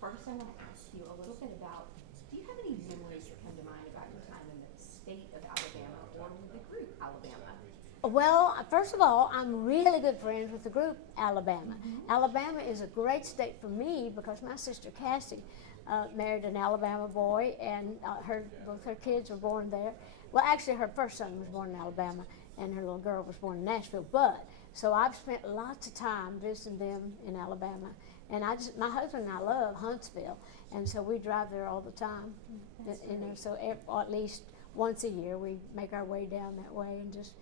first I want to ask you a little bit about, do you have any memories that come to mind about your time in the state of Alabama or with the group Alabama? Well, first of all, I'm really good friends with the group Alabama. Alabama is a great state for me because my sister Cassie married an Alabama boy, and both her kids were born there. Well, actually, her first son was born in Alabama, and her little girl was born in Nashville. But so I've spent lots of time visiting them in Alabama, and my husband and I love Huntsville, and so we drive there all the time. So at least once a year we make our way down that way and just.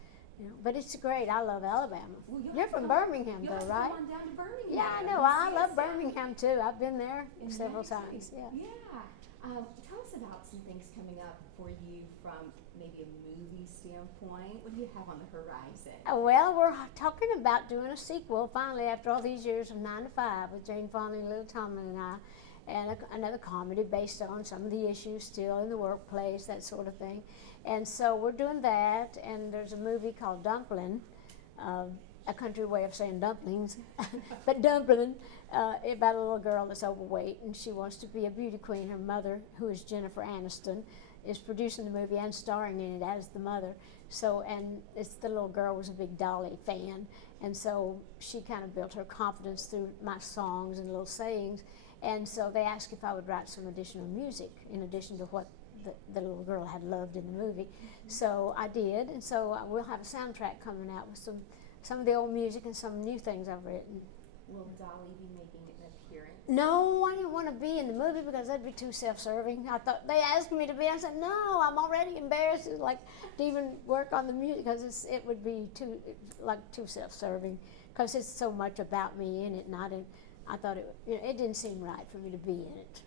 But it's great. I love Alabama. Well, you're from Birmingham, though, right? Come on down to Birmingham. Yeah, I know. I love Birmingham too. I've been there several times. Yeah. Yeah. Tell us about some things coming up for you from maybe a movie standpoint. What do you have on the horizon? Well, we're talking about doing a sequel finally after all these years of 9 to 5 with Jane Fonda and Lil Tomlin and I, and another comedy based on some of the issues still in the workplace, that sort of thing. And so we're doing that, and there's a movie called Dumpling, a country way of saying dumplings, but dumpling, about a little girl that's overweight, and she wants to be a beauty queen. Her mother, who is Jennifer Aniston, is producing the movie and starring in it as the mother. So, and the little girl was a big Dolly fan, and so she kind of built her confidence through my songs and little sayings. And so they asked if I would write some additional music in addition to what the little girl had loved in the movie. So I did, and so we'll have a soundtrack coming out with some of the old music and some new things I've written. Will Dolly be making an appearance? No, I didn't want to be in the movie because that'd be too self-serving. I thought they asked me to be. I said no. I'm already embarrassed to even work on the music because it would be too self-serving because it's so much about me in it, and I thought it didn't seem right for me to be in it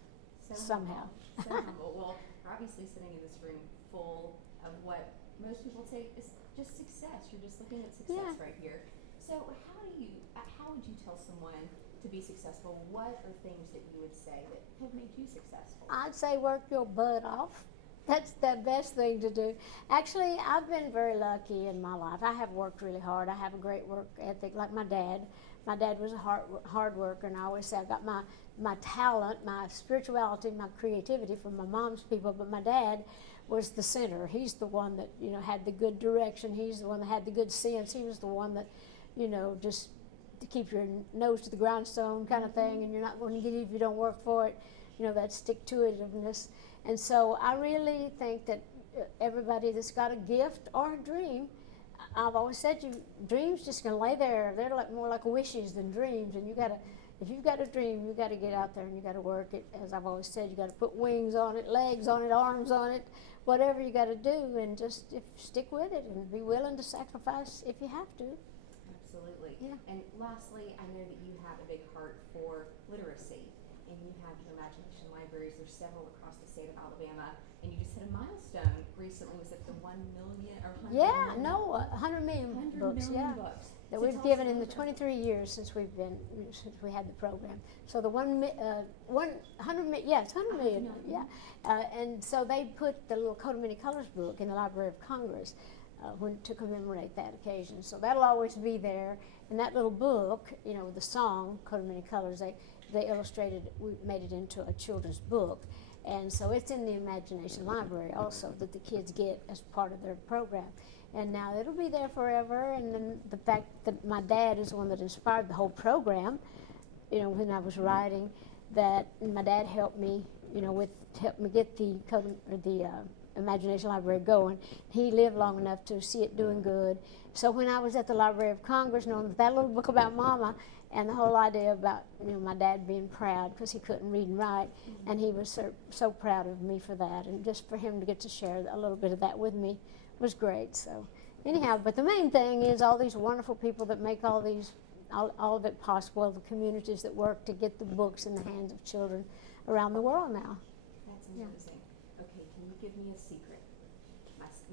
somehow. So humble. Well, we're obviously sitting in this room full of what most people take is just success. You're just looking at success right here. So how would you tell someone to be successful? What are things that you would say that have made you successful? I'd say work your butt off. That's the best thing to do. Actually, I've been very lucky in my life. I have worked really hard. I have a great work ethic like my dad. My dad was a hard worker, and I always say I got my talent, my spirituality, my creativity from my mom's people, but my dad was the center. He's the one that, had the good direction. He's the one that had the good sense. He was the one that, just to keep your nose to the grindstone kind of thing, and you're not going to get it if you don't work for it, that stick-to-itiveness. And so I really think that everybody that's got a gift or a dream, I've always said dreams just gonna lay there. They're more like wishes than dreams, and if you've got a dream, you got to get out there and you got to work it. As I've always said, you got to put wings on it, legs on it, arms on it, whatever you got to do, and just stick with it and be willing to sacrifice if you have to. Absolutely. Yeah. And lastly, I know that you have a big heart for literacy, and you have your imagination libraries. There's several across the state of Alabama, and you just hit a milestone recently. Was it the 1 million or 100 million? 100 million 100 books. million Yeah. books. That So we've tell us given a in the little bit. 23 years since we had the program. So the 100 million, yeah. And so they put the little Coat of Many Colors book in the Library of Congress to commemorate that occasion. So that'll always be there. And that little book, the song Coat of Many Colors, they illustrated, we made it into a children's book. And so it's in the Imagination Library also that the kids get as part of their program. And now it'll be there forever. And then the fact that my dad is the one that inspired the whole program, when I was writing, that my dad helped me, helped me get the Imagination Library going. He lived long enough to see it doing good. So when I was at the Library of Congress, knowing that little book about Mama, and the whole idea about my dad being proud because he couldn't read and write, and he was so proud of me for that, and just for him to get to share a little bit of that with me was great. So anyhow, but the main thing is all these wonderful people that make all of it possible, the communities that work to get the books in the hands of children around the world now. That's amazing. Yeah. Okay, can you give me a secret?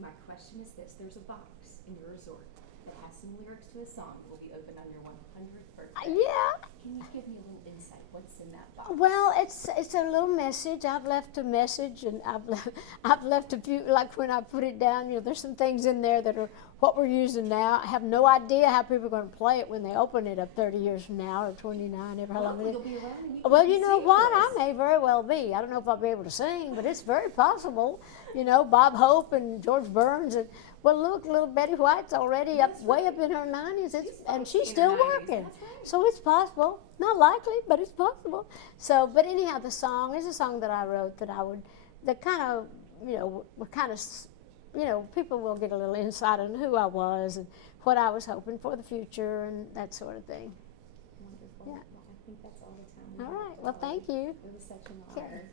My question is this: there's a box in your resort that has some lyrics to a song that will be opened on your 100th birthday. Yeah. Can you give me a little insight? What's in that box? Well, it's a little message. I've left a message, and I've left a few. Like when I put it down, there's some things in there that are what we're using now. I have no idea how people are going to play it when they open it up 30 years from now, or 29, ever how long it is. You'll be around and Well, can you know sing for what? us. I may very well be. I don't know if I'll be able to sing, but it's very possible. You know, Bob Hope and George Burns, and well, look, little Betty White's already up, way up in her 90s, and she's still in her 90s, working. that's right. So it's possible. Not likely, but it's possible. So, but anyhow, the song is a song that I wrote that kind of, you know, were kind of, you know, people will get a little insight on who I was and what I was hoping for the future and that sort of thing. Wonderful. Yeah. Well, I think that's all the time we All have, right. Well, Dolly. thank you. It was such an Okay. honor.